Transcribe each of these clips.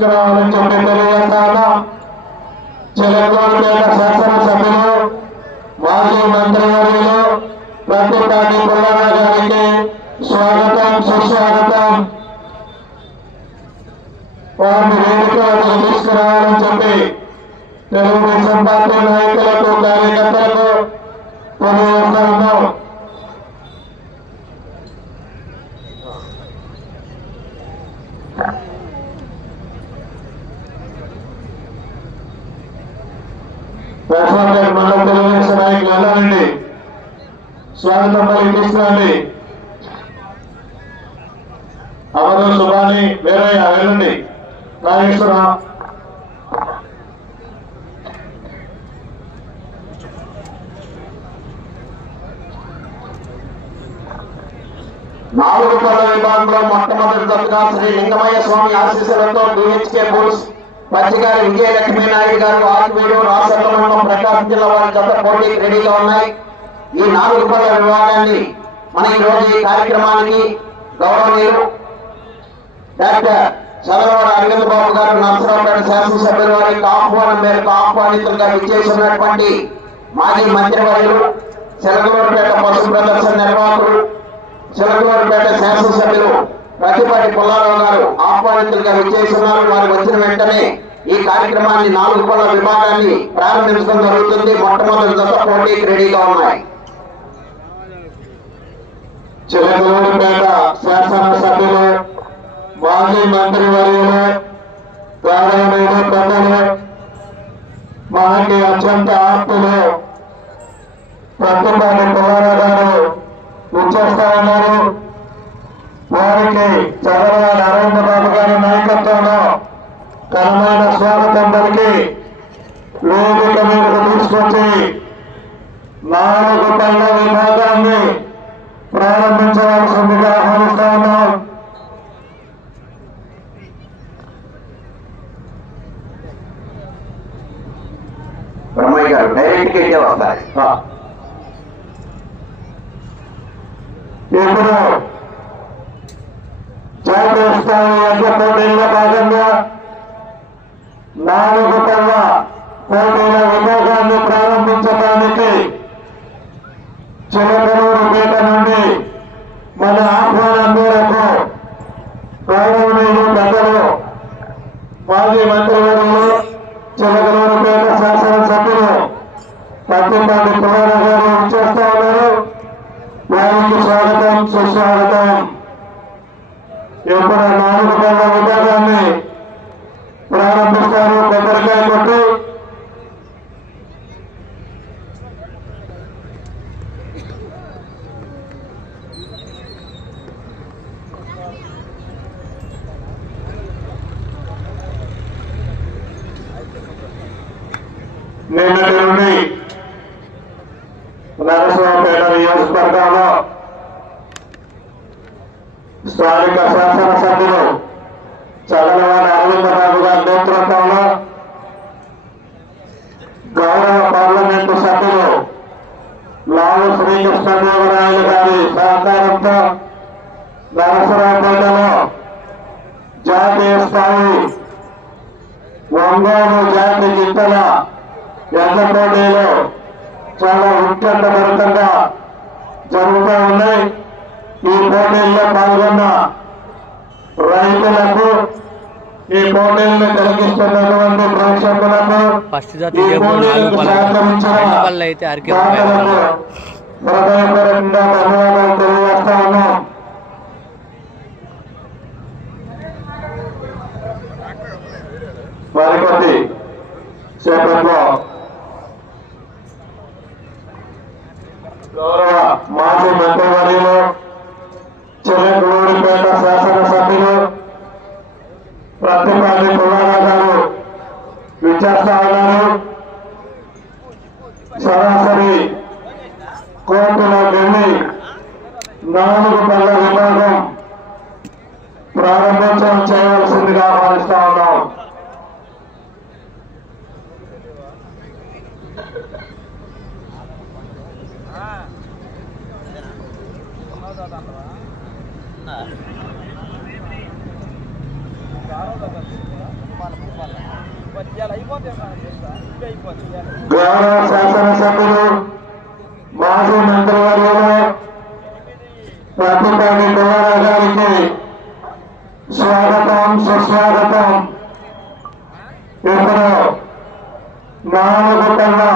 తీసుకురావాలని చెప్పి తెలియజేస్తాను చిలకూరుపేట శాసనసభ్యులు మాజీ మంత్రివర్యులు ప్రతిపాటి పుల్లన్న గారికి స్వాగతం సుస్వాగతం వారిని వేదికలకు తీసుకురావాలని చెప్పి తెలుగుదేశం పార్టీ నాయకులకు కార్యకర్తలకు తెలియజేస్తాను ప్రధాన మండల తెలుగుదేశం నాయకులు వెళ్ళాలండి స్వాగతం పలికిస్తున్నాండి. అవరు సుభాని వేరయ్య వెళ్ళండి నాగేశ్వర. నాలుగు పనుల విభాగంలో మొట్టమొదటి దత్తగా శ్రీ లింగమయ్య స్వామి ఆశీస్సులతో డిహెచ్కే బుల్స్ పత్రికారి విజయలక్ష్మీ నాయుడు గారు ఆత్మీయుడు రాష్ట్ర మండలం ప్రకాశం జిల్లా వారి గత పోటీ రెడీగా ఉన్నాయి. ఈ నాలుగు పనుల విభాగాన్ని మన ఈ రోజు ఈ కార్యక్రమానికి గౌరవనీయులు డాక్టర్ చంద్రబాబు అరవింద్ బాబు గారు నరసరావు శాసనసభ్యుల వారి ఆహ్వానం మేరకు ఆహ్వానితులుగా విచ్చేసినటువంటి మాజీ మంత్రివర్యులు చిలకలూరుపేట పశు ప్రదర్శన నిర్వాహకులు చిలకలూరుపేట శాసనసభ్యులు ప్రతిపాటి పుల్లారావు గారు ఆహ్వానితులుగా విచ్చేస్తున్నారు వారు వచ్చిన వెంటనే ఈ కార్యక్రమాన్ని నాలుగు పనుల విభాగాన్ని ప్రారంభించడం జరుగుతుంది. మొట్టమొదటి దశ పోటీ రెడీగా ఉన్నాయి. చిలకలూరుపేట శాసనసభ్యులు మాజీ మంత్రి వర్యులు గౌరవనీయులు పెద్దలు మనకి అత్యంత ఆప్తులు ప్రతిపాటి పుల్లారావు గారు విచ్చేస్తా ఉన్నారు. వారికి చంద్రబాబు నరేంద్ర బాబు గారి నాయకత్వంలో ఘనమైన స్వాగతం పలికి వేదిక మీదకు తీసుకొచ్చి నాలుగు పండ్ల విభాగాన్ని ఇప్పుడు జాతీయ స్థాయి ఎడ్ల పోటీల్లో భాగంగా నాలుగు పళ్ళ పోటీల విభాగాన్ని ప్రారంభించడానికి చిలకలూరు పీట నుండి మన ఆహ్వానం మేరకు గౌరవనీయులు పెద్దలు మాజీ మంత్రి చిలకలూరు పేట శాసనసభ్యులు పత్తిపాటి కుమార గారు చేస్తా ఉన్నారు వారికి స్వాగతం సుస్వాగతం ఇప్పుడు నాలుగు పళ్ళ విభాగాన్ని ప్రారంభిస్తారు కొబ్బరికాయ కొట్టి నిన్నటి నుండి నరసింహపేట నియోజకవర్గంలో స్థానిక శాసనసభ్యులు చంద్రబాబు అరవిందబాబు గారి నేతృత్వంలో గౌరవ పార్లమెంటు సభ్యులు లాలు శ్రీకృష్ణదేవరాయలు గారి సహకారంతో నరసరాపేటలో జాతీయ స్థాయి ఒంగోలు జాతి గిత్తల ఎడ్ల పోటీలు చాలా ఉత్కంఠభరితంగా జరుగుతూ ఉన్నాయి ఈ పోటీల్లో పాల్గొన్న రైతులకు ఈ పోటీలను కలిగిస్తున్నటువంటి ప్రేక్షకులకు ఫస్ట్ జాతి అయితే హృదయపూర్వకంగా ధన్యవాదాలు తెలియజేస్తా ఉన్నాం. మరికొద్ది సేపట్లో గౌరవ మాజీ మంత్రివర్యులు గ్రామంలో నాలుగు కన్నా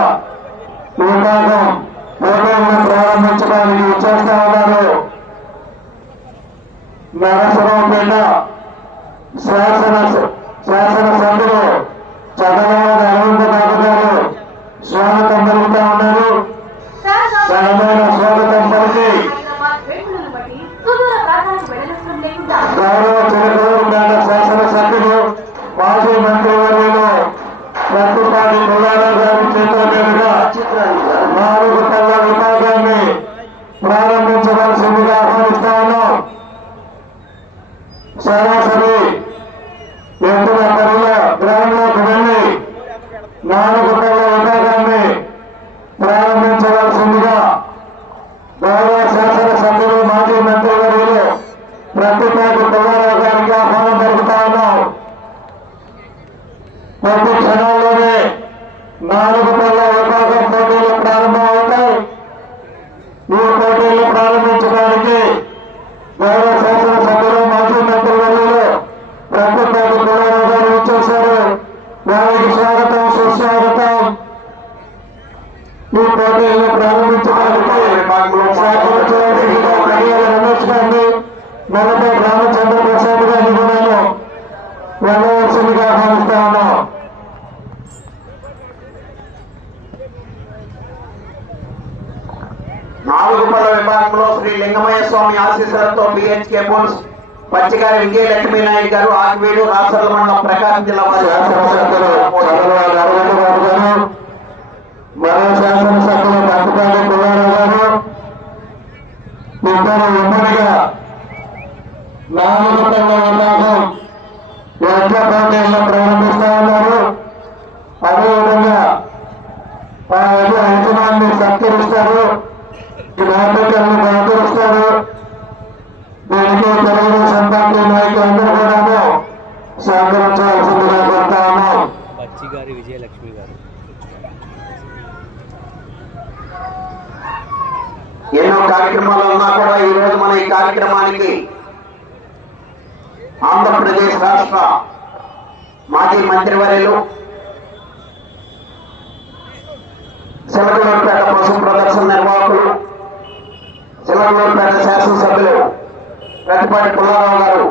గట్టిపాటి పుల్లారావు గారు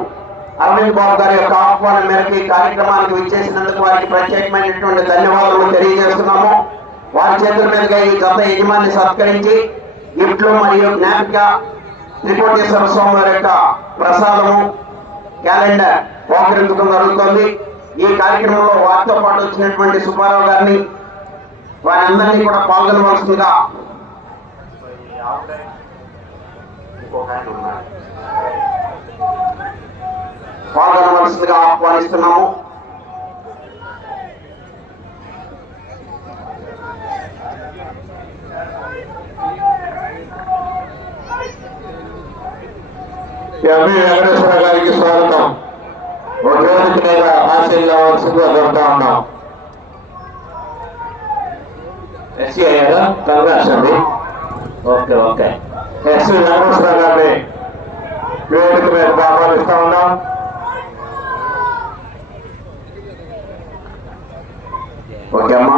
అరవింద్ బాబు గారి యొక్క ఆహ్వానం మేరకు ఈ కార్యక్రమానికి విచ్చేసినందుకు వారికి ప్రత్యేకమైనటువంటి ధన్యవాదాలు తెలియజేస్తున్నాము. వారి చేతుల మీదుగా ఈ గత యజమాన్ని సత్కరించి గిఫ్ట్లు మరియు జ్ఞాపిక త్రికోటేశ్వర స్వామి వారి యొక్క ప్రసాదము క్యాలెండర్ పోకరించడం జరుగుతోంది. ఈ కార్యక్రమంలో వారితో పాటు వచ్చినటువంటి సుబ్బారావు గారిని వారందరినీ కూడా పాల్గొనవలసిందిగా ఇంకొక పాల్గొనవలసిందిగా ఆహ్వానిస్తున్నాము. ఎంవి వెంకటేశ్వర గారికి స్వాగతం. ఒక రోజు మీద హాజరు కావాల్సిందిగా చెప్తా ఉన్నాం. ఎస్సీ అయ్యారా? కలగాల్సింది ఓకే ఓకే. ఎస్సీ వెంకటేశ్వర గారిని వేదిక మీద ఆహ్వానిస్తా ఉన్నాం. ఓకే అమ్మా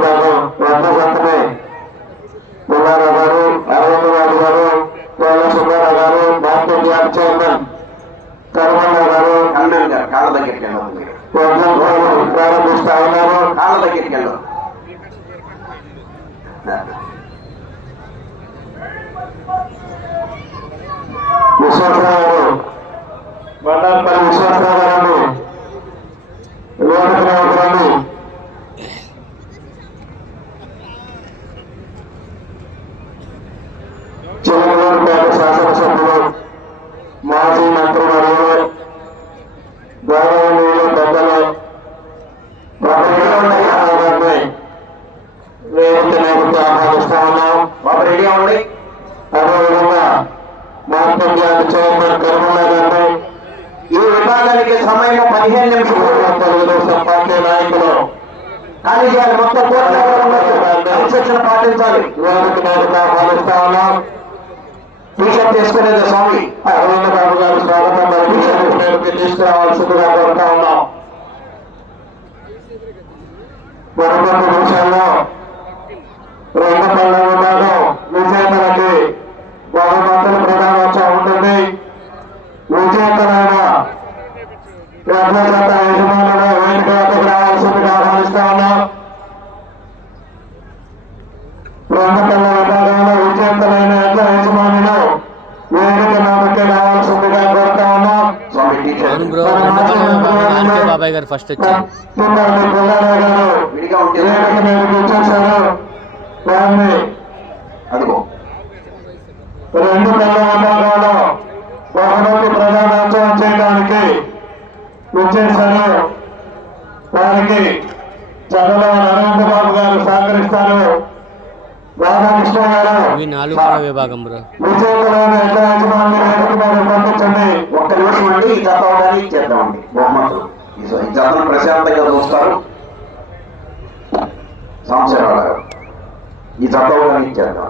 అవును బ్రో. రెండు నానికే బాబాయ్ గారు ఫస్ట్ వచ్చారు. వచ్చేసారు రెండు విభాగంలో బహుమతి ప్రధానోత్సవం చేయడానికి వచ్చేశారు వారికి చదలో నరేంద్ర బాబు గారు సహకరిస్తారు రాధాకృష్ణ గారు మీద పంపించండి. ఒక్క నిమిషం అండి ఈ జత అవగానే ఇచ్చేద్దామండి బహుమతులు. ఈ జతను ప్రశాంతంగా చూస్తారు. సంవత్సరాల గారు ఈ జత అవగానే ఇచ్చేద్దాం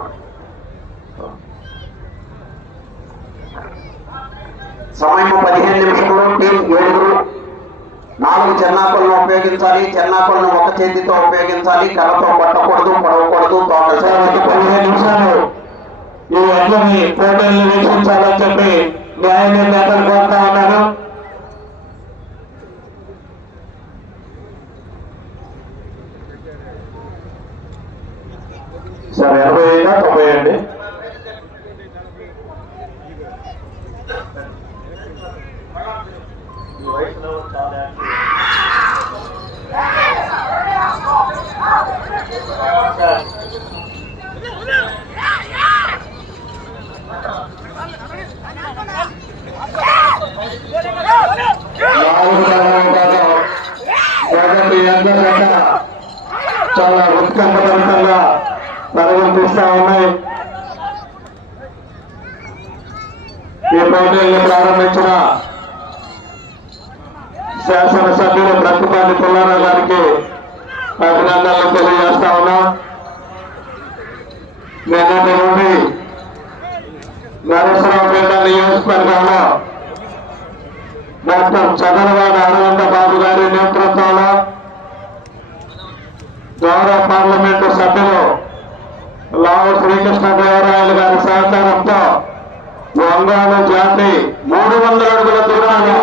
సమయం పదిహేను నిమిషంలో టీం ఏడుగురు. నాలుగు చెన్నాకులను ఉపయోగించాలి. చెన్నాకులను ఒక చేతితో ఉపయోగించాలి. కళ్ళతో పట్టకూడదు పడవకూడదు పదిహేను నిమిషాలు. ఈ ఎడ్లని పోటీలను వీక్షించాలని చెప్పి న్యాయ నిర్ణేతలు కోరుతా ఉన్నాను సార్ ఎనభై తొంభై అండి నాలుగు తెలంగాణ మొదటి ఎండగడ్డ చాలా ఉత్కంఠభరితంగా వస్తా ఉన్నాయి ఈ పోటీలను ప్రారంభించిన శాసనసభ్యులు ప్రతిపాటి పుల్లారావు గారికి అభినందనలు తెలియజేస్తా ఉన్నాం. నిన్నటి నుండి నరసరావుపేట నియోజకవర్గంలో డాక్టర్ చంద్రబాబు అరవింద బాబు గారి నేతృత్వంలో గౌరవ పార్లమెంటు సభ్యులు శ్రీకృష్ణదేవరాయలు గారి సహకారంతో ఒంగోలు జాతి మూడు వందల అడుగుల దూరాన్ని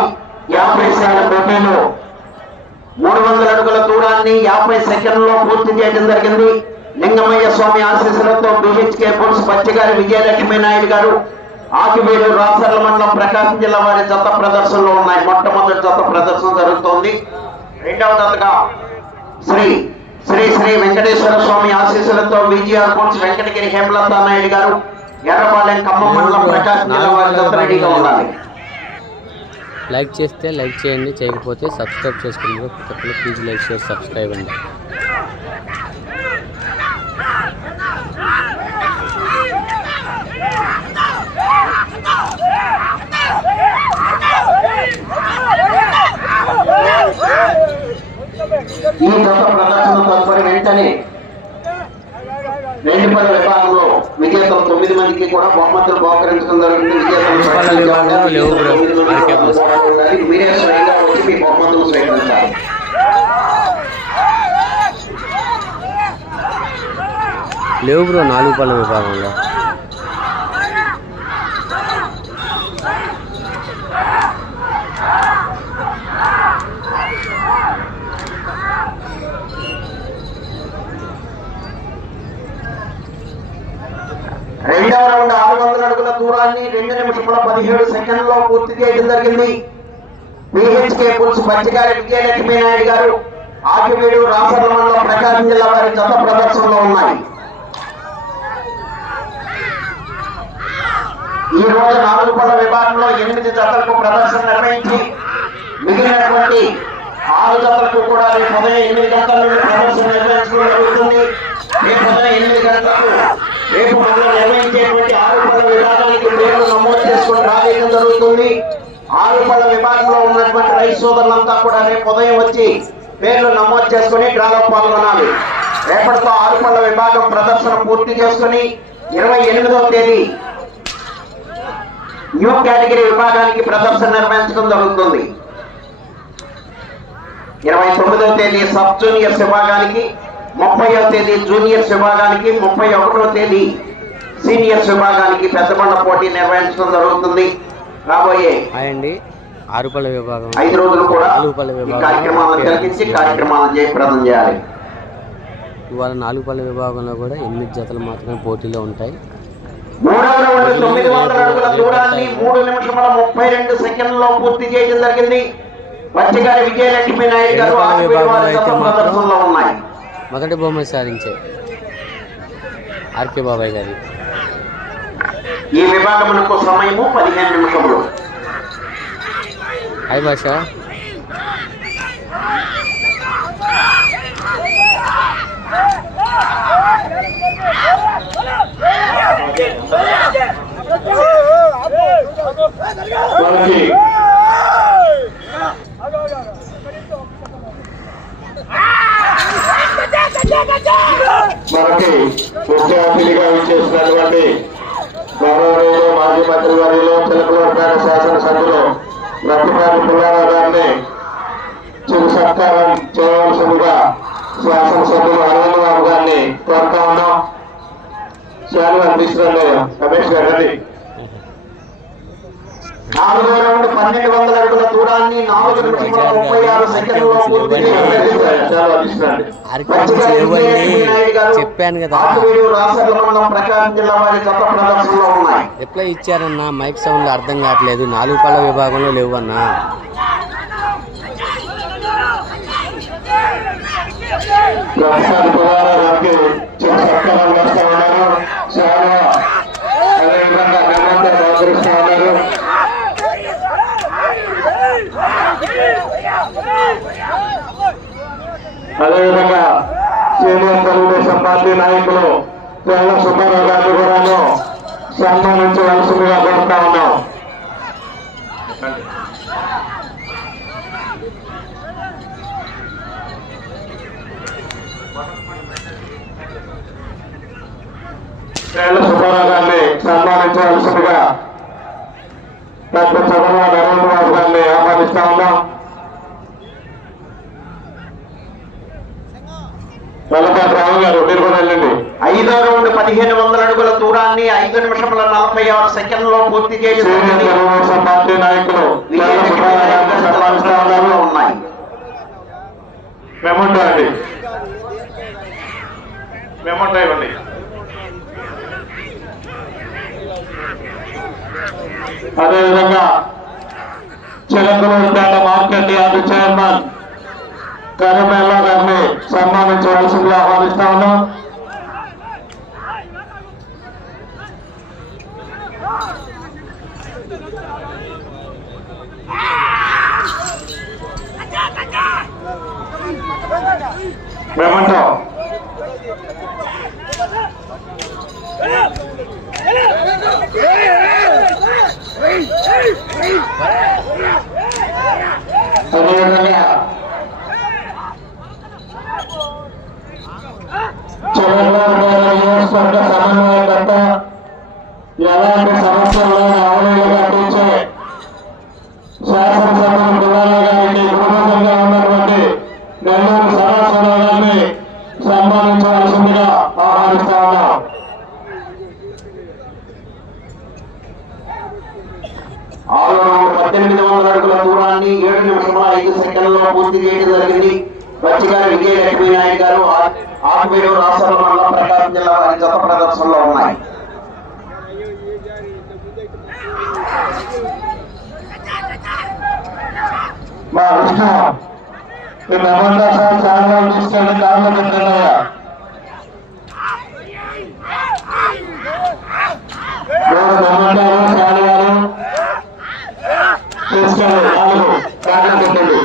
యాభై శాతం పోటీలు మూడు వందల అడుగుల దూరాన్ని యాభై సెకండ్లో పూర్తి చేయడం జరిగింది. లింగమయ్య స్వామి ఆశీస్సులతో బిహెచ్కే పురుష పచ్చిగారి విజయలక్ష్మి నాయుడు గారు ఆకివేడు రాసర్ల మండలం ప్రకాశం జిల్లా వారి జత ప్రదర్శనలో ఉన్నాయి. మొట్టమొదటి జత ప్రదర్శన జరుగుతోంది. రెండవ జతగా శ్రీ శ్రీ శ్రీ వెంకటేశ్వర స్వామి ఆశీస్సులతో విజయార్ కోచ్ వెంకటగిరి హేమలత నాయుడు గారు ఎర్రపాలెం ఖమ్మం మండలం ప్రకాశం జిల్లా వారి జత రెడీగా ఉండాలి లైక్ చేస్తే లైక్ చేయండి చేయకపోతే సబ్స్క్రైబ్ చేసుకోండి. ఒక్కరు ప్లీజ్ లైక్ షేర్ సబ్స్క్రైబ్ అండి. ఈ జత ప్రదర్శన తదుపరి వెంటనే రెండు పనుల విభాగంలో విజేతలు తొమ్మిది మందికి కూడా బహుమతులు బహుకరించడం జరుగుతుంది విజేతలు. మీరే స్వయంగా వచ్చి మీ బహుమతులు స్వీకరించాలి లేవు బ్రో నాలుగు పళ్ళ విభాగంలో దూరాన్ని కూడా పదిహేడు సెకండ్లో పూర్తి చేయడం జరిగింది. పిహెచ్కే పులుసు పచ్చిగారి విజయలక్ష్మీ నాయుడు గారు ఆకివేడు రాసర్ల మండలం ప్రకాశం జిల్లా వారి జత ప్రదర్శనలో ఉన్నాయి. ఈ రోజు నాలుగు పళ్ళ విభాగంలో ఎనిమిది జతలకు ప్రదర్శన నిర్వహించి మిగిలినటువంటి ఆరు జతలకు కూడా రేపు ఉదయం ఎనిమిది గంటల నుండి ప్రదర్శన నిర్వహించడం జరుగుతుంది. రేపు ఉదయం ఎనిమిది గంటలకు రేపు నిర్వహించేటువంటి ఆరు పళ్ళ విభాగం పేర్లు చేసుకుని రావేయడం జరుగుతుంది. ఆరుపల్ల విభాగంలో ఉన్నటువంటి రైతు సోదరులంతా కూడా రేపు ఉదయం వచ్చి పేర్లు నమోదు చేసుకుని డ్రాలో పాల్గొనాలి. రేపటితో ఆరుపల్ల విభాగం ప్రదర్శన పూర్తి చేసుకుని ఇరవై ఎనిమిదవ తేదీ న్యూ కేటగిరీ విభాగానికి ప్రదర్శన నిర్వహించడం జరుగుతుంది. ఇరవై తొమ్మిదవ తేదీ సబ్ జూనియర్స్ విభాగానికి ముప్పైవ తేదీ జూనియర్స్ విభాగానికి ముప్పై ఒకటవ తేదీ సీనియర్స్ విభాగానికి పెద్దబండ పోటీ నిర్వహించడం జరుగుతుంది. రాబోయే హాయ్ అండి ఆరుపల్ల విభాగం ఐదు రోజులు కూడా ఈ విభాగం కార్యక్రమాలను కలిగించి కార్యక్రమాలను జయప్రదం చేయాలి. ఇవాళ నాలుగు పళ్ళ విభాగంలో కూడా ఎనిమిది జతలు మాత్రమే పోటీలో ఉంటాయి. మూడవ రౌండ్ తొమ్మిది వందల అడుగుల దూరాన్ని మూడు నిమిషముల ముప్పై రెండు సెకండ్లలో పూర్తి చేయడం జరిగింది. పచ్చిగారి విజయలక్ష్మి నాయుడు గారు ప్రదర్శనలో ఉన్నాయి. మొదటి బహుమతి సాధించే ఆర్కే బాబాయ్ గారి. ఈ విభాగమునకు సమయము పదిహేను నిమిషములు. హాయ్ భాష. మనకి ముఖ్య అతిథిగా ఇచ్చేసినటువంటి గౌరవనీయులు మాజీ మంత్రి వర్యులు చిలకలూరుపేట శాసనసభ్యులు రత్తిపాటి పుల్లారావు గారిని చిరు సత్కారం చేయవలసిందిగా శాసనసభ్యులు అరవింద్ బాబు గారిని కోరుతా ఉన్నాం. శాలువా తీసుకురండి రమేష్ గారు నాలుగో రౌండ్ పన్నెండు వందల అడుగుల దూరాన్ని నాలుగు నిమిషముల ముప్పై ఆరు పూర్తి చెప్పాను కదా. ప్రకాశం జిల్లా వారి జత ప్రదర్శనలో ఉన్నాయి. రిప్లై ఇచ్చారన్నా మైక్ సౌండ్ అర్థం కావట్లేదు. నాలుగు పళ్ళ విభాగంలో చేస్తా ఉన్నారు. చాలా అదేవిధంగా ఉన్నారు. అదేవిధంగా సీనియర్ తెలుగుదేశం పార్టీ నాయకులు తెల్ల సుబ్బారావు గారిని కూడాను సన్మానించవలసిందిగా కోరుతా ఉన్నాం తెల్ల సుబ్బారావు గారిని సన్మానించవలసిందిగా డాక్టర్ చంద్రబాబు నరేంద్ర బాబు గారిని ఆహ్వానిస్తా ఉన్నాం వెల్లపాటి రావు గారు మీరు కూడా వెళ్ళండి ఐదో రౌండ్ పదిహేను వందల అడుగుల దూరాన్ని ఐదు నిమిషముల నలభై ఆరు సెకండ్లలో పూర్తి. తెలుగుదేశం పార్టీ నాయకులు ఉన్నాయి. మెమంటో అండి మెమంటో ఇవ్వండి అదేవిధంగా Chilakaluripet market yard chairman Karimella గారిని సన్మానించవలసిందిగా ఆహ్వానిస్తా ఉన్నాం. మెమంటో అదేవిధంగా చంద్రబాబు నాయుడు నియోజకవర్గ సమన్వయకర్త ఎలాంటి సమస్యలను అవలీలుగా తీర్చే శాసనసభ్యులు దివాలా గారికి కుటుంబంగా ఉన్నటువంటి నెల్లూరు సదాశివరావు గారిని సన్మానించవలసిందిగా ఆహ్వానిస్తా ఉన్నాం ఆరు రౌండ్ పద్దెనిమిది వందల అడుగుల దూరాన్ని ఏడు నిమిషముల ఐదు సెకండ్లలో పూర్తి చేయడం జరిగింది బచ్చిగారి విజయలక్ష్మి నాయుడు గారు ఆ- ఆకువీడు రాష్ట్రాల మండలం ప్రకాశం జిల్లా వారి జత ప్రదర్శనలో ఉన్నాయి మా విష్ణు ఈ మెమంటో సార్ చాలా తీసుకెళ్ళి కారణం పెట్టినయ్యా మూడు మెమంటోలు శాలువాలు తీసుకెళ్ళి నాలుగు కార్లో పెట్టండి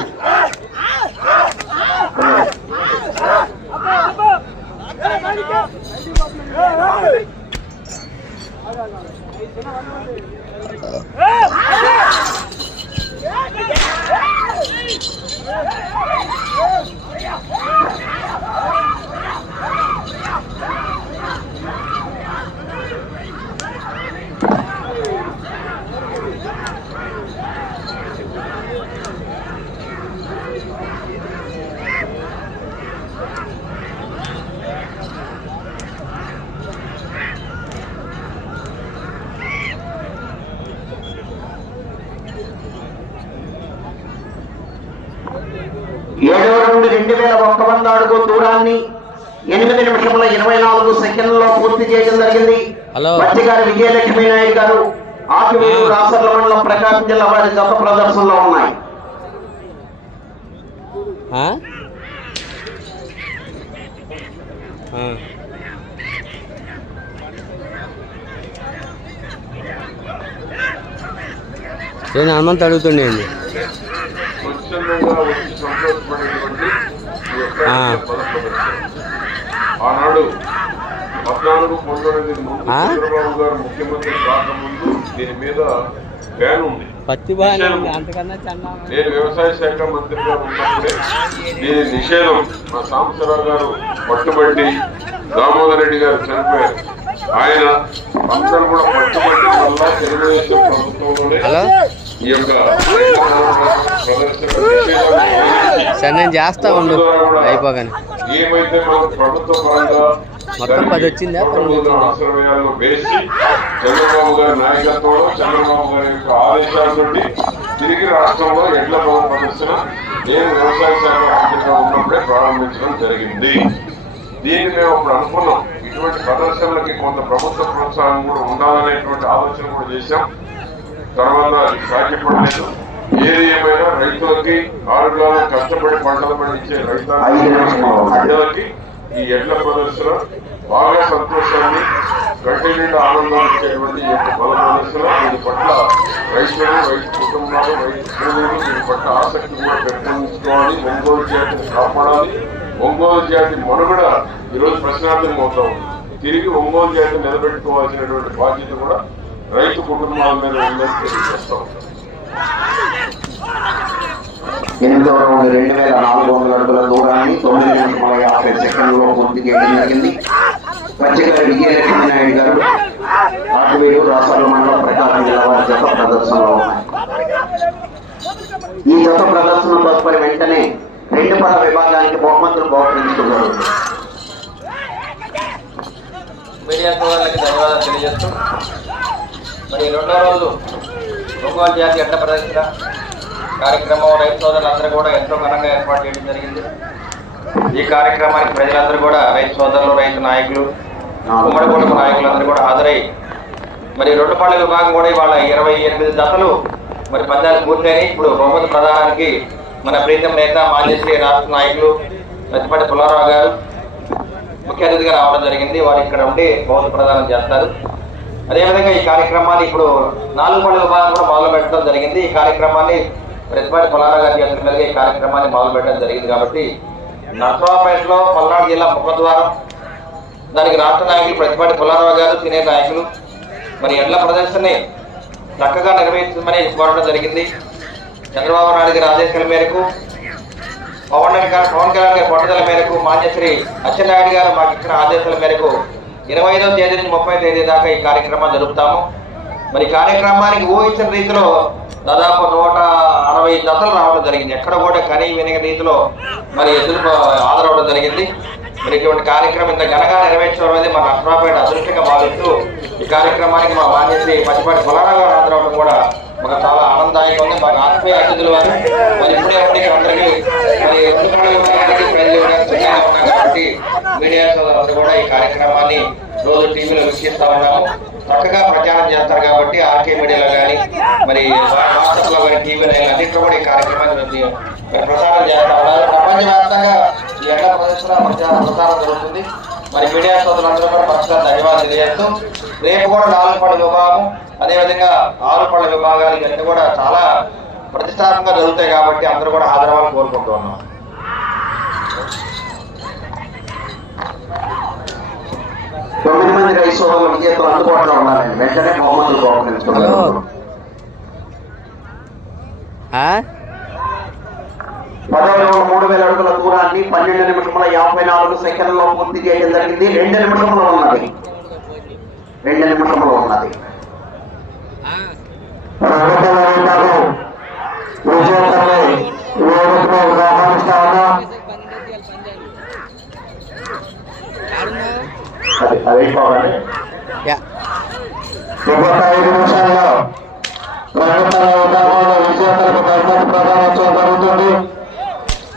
ఏడవ నుండి రెండు వేల ఒక్క వంద అడుగు దూరాన్ని ఎనిమిది నిమిషముల ఇరవై నాలుగు సెకండ్లలో పూర్తి చేయడం జరిగింది. హలో. మత్స్యగారి విజయలక్ష్మీ నాయుడు గారు ఆకివీడు రాసర్ల మండలం ప్రకాశం జిల్లా వారి గత ప్రదర్శనలో ఉన్నాయి. నేను హనుమంత్ అడుగుతుండేంది స్వచ్ఛందంగా వచ్చి సంతోషపడేటువంటి ఈ యొక్క ఆ. పద ప్రదర్శన. ఆనాడు పద్నాలుగు పంతొమ్మిది? చంద్రబాబు గారు ముఖ్యమంత్రి కాకముందు దీని మీద బ్యాన్ ఉంది. నేను వ్యవసాయ శాఖ మంత్రిగా ఉన్నప్పుడే దీని నిషేధం మా సాంబశివరావు గారు పట్టుబట్టి దామోదర్ రెడ్డి గారు చనిపోయారు. ఆయన అందరూ కూడా పట్టుబట్టి వల్ల తెలుగుదేశం ప్రభుత్వంలోనే ఈ యొక్క సరే నేను చేస్తా ఉండు. అయిపోగానే. ఏమైతే ప్రభుత్వ పరంగా మొత్తం పది వచ్చిందా? వేసి చంద్రబాబు గారి నాయకత్వంలో చంద్రబాబు గారి యొక్క ఆదేశాలతో తిరిగి రాష్ట్రంలో ఎడ్ల ప్రదర్శన నేను వ్యవసాయ శాఖ మంత్రిగా ఉన్నప్పుడే ప్రారంభించడం జరిగింది. దీన్ని మేము అప్పుడు అనుకున్నాం. ఇటువంటి ప్రదర్శనలకి కొంత ప్రభుత్వ ప్రోత్సాహం కూడా ఉండాలనేటువంటి ఆలోచన కూడా చేశాం. తర్వాత సాధ్యపడలేదు. ఏది ఏమైనా రైతులకి ఆరుగాలు కష్టపడి పంటలు పండించే. రైతులకి ఈ ఎడ్ల ప్రదర్శన బాగా సంతోషాన్ని కంటి నిండా ఆనందాన్ని ఇచ్చేటువంటి ఈ యొక్క బల ప్రదర్శన. దీని పట్ల రైతులు రైతు కుటుంబాలు రైతు దీని పట్ల ఆసక్తి కూడా పెంపొందించుకోవాలి. ఒంగోలు జాతిని కాపాడాలి. ఒంగోలు జాతి మనుగడ ఈరోజు ప్రశ్నార్థకం అవుతా ఉంది. తిరిగి ఒంగోలు జాతిని నిలబెట్టుకోవాల్సినటువంటి బాధ్యత కూడా రైతు కుటుంబాల మీద ఉందని తెలియజేస్తా రౌండ్ రెండు వేల నాలుగు వందల అడుగుల దూరాన్ని తొమ్మిది నిమిషముల యాభై సెకండ్లలో పూర్తి చేయడం జరిగింది పచ్చిగారి విజయలక్ష్మీ నాయుడు గారు రాసాల మండలం ప్రకాశం జిల్లా వారి జత ప్రదర్శనలో ఈ జత ప్రదర్శన తదుపరి వెంటనే రెండు పద విభాగానికి బహుమతులు బహుకరించుకున్నారు మీడియా సోదరులకి ధన్యవాదాలు తెలియజేస్తూ మరి రెండో రోజు ఒంగోలు జాతి ఎట్ల ప్రదర్శన కార్యక్రమం రైతు సోదరులందరూ కూడా ఎంతో ఘనంగా ఏర్పాటు చేయడం జరిగింది. ఈ కార్యక్రమానికి ప్రజలందరూ కూడా రైతు సోదరులు రైతు నాయకులు ఉమ్మడి కుటుంబ నాయకులందరూ కూడా హాజరై మరి రెండు పండుగ విభాగం కూడా ఇవాళ ఇరవై ఎనిమిది దశలు మరి పందాలు పూర్తయినాయి. ఇప్పుడు బహుమతి ప్రధానానికి మన ప్రీతం నేత మాజీ శ్రీ రాష్ట్ర నాయకులు పెద్దపల్లి పుల్లారావు గారు ముఖ్య అతిథిగా రావడం జరిగింది. వారు ఇక్కడ ఉండి బహుమతి ప్రదానం చేస్తారు. అదేవిధంగా ఈ కార్యక్రమాన్ని ఇప్పుడు నాలుగు పనుల విభాగం కూడా మొదలు పెట్టడం జరిగింది. ఈ కార్యక్రమాన్ని ప్రతిపాటి పుల్లారావు గారి చేతుల మీదుగా ఈ కార్యక్రమాన్ని మొదలు పెట్టడం జరిగింది కాబట్టి నర్సరావుపేటలో పల్నాడు జిల్లా ముఖద్వారం దానికి రాష్ట్ర నాయకులు ప్రతిపాటి పుల్లారావు గారు సీనియర్ నాయకులు మరి ఎడ్ల ప్రదర్శనని చక్కగా నిర్వహించమని కోరడం జరిగింది. చంద్రబాబు నాయుడు గారి ఆదేశాల మేరకు పవన్ గారు పవన్ కళ్యాణ్ గారి పట్టుదల మేరకు మాన్యశ్రీ అచ్చెన్నాయుడు గారు మాకు ఇచ్చిన ఆదేశాల మేరకు ఇరవై ఐదవ తేదీ నుంచి ముప్పై తేదీ దాకా ఈ కార్యక్రమం జరుపుతాము. మరి కార్యక్రమానికి ఊహించిన రీతిలో దాదాపు నూట అరవై జతలు రావడం జరిగింది. ఎక్కడ కూడా కనీ వినగ రీతిలో మరి ఎదురు ఆదరవడం జరిగింది. మరి ఇటువంటి కార్యక్రమం ఇంత ఘనంగా నెరవేర్చడం అనేది మా నష్టపేట అదృష్టంగా భావిస్తూ ఈ కార్యక్రమానికి మా బాధ్యత పచ్చిపాటి పులారావు గారు హాజరవడం కూడా మాకు చాలా ఆనందదాయకంగా ఉంది మాకు ఆత్మీయ అతిథులు వారు మరి ఇప్పుడే అప్పటికి అందరికీ మరి ఎందుకు ప్రైజ్లు ఉన్నాం కాబట్టి మీడియా సోదరులందరూ కూడా ఈ కార్యక్రమాన్ని రోజు టీవీలో వీక్షిస్తా ఉన్నాము. చక్కగా ప్రచారం చేస్తారు కాబట్టి ఆర్కే మీడియాలో కానీ మరి వాట్సాప్లో కానీ టీవీలో కానీ అన్నింటిలో కూడా ఈ కార్యక్రమాన్ని ప్రసారం చేస్తా ఉన్నారు. ప్రపంచవ్యాప్తంగా ఈ ఎండ ప్రదర్శన ప్రచారం ప్రసారం జరుగుతుంది. మరి మీడియా సోదరులందరూ కూడా పక్షుల ధన్యవాదాలు తెలియజేస్తూ రేపు కూడా నాలుగు పళ్ళ విభాగం అదేవిధంగా ఆరు పళ్ళ విభాగాలు ఇవన్నీ కూడా చాలా ప్రతిష్టాత్మకంగా జరుగుతాయి కాబట్టి అందరూ కూడా హాజరవ్వాలని కోరుకుంటూ ఉన్నాం. తొమ్మిది మంది రైతు సోదరుల విజేతలు అందుబాటులో ఉన్నారండి. వెంటనే బహుమతులు ఆ? పదవ మూడు వేల అడుగుల దూరాన్ని పన్నెండు నిమిషముల యాభై నాలుగు సెకండ్లలో పూర్తి చేయడం జరిగింది. రెండు నిమిషంలో ఉన్నది. రెండు నిమిషంలో ఉన్నది. అయిపోవాలి. ఐదు నిమిషాల్లో ప్రభుత్వ విజేతలకు బహుమతి ప్రదానోత్సవం జరుగుతుంది.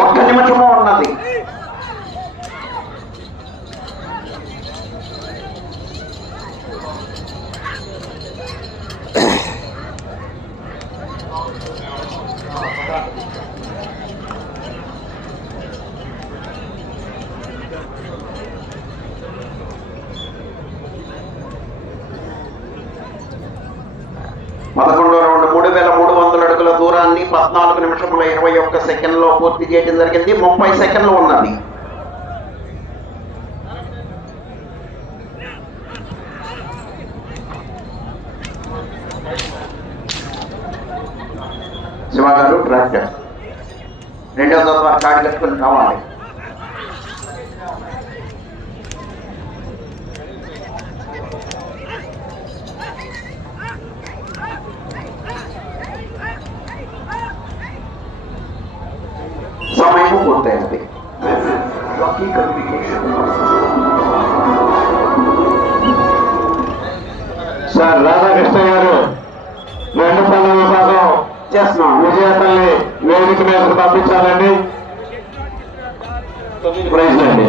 ఒక్క నిమిషము ఉన్నది పదకొండో రౌండ్ మూడు వేల మూడు వందల అడుగుల దూరాన్ని పద్నాలుగు నిమిషముల ఇరవై ఒక్క సెకండ్లో పూర్తి చేయడం జరిగింది. ముప్పై సెకండ్లు ఉన్నది. శివ గారు ట్రాక్టర్ రెండో తర్వాత కార్డు కట్టుకుని కావాలి సమయం పూర్తయింది సార్ రాధాకృష్ణ గారు రెండు పనుల విభాగం చేస్తున్నాం. విజేతల్ని వేదిక మీదకి పంపించాలండి. ప్రైజ్ అండి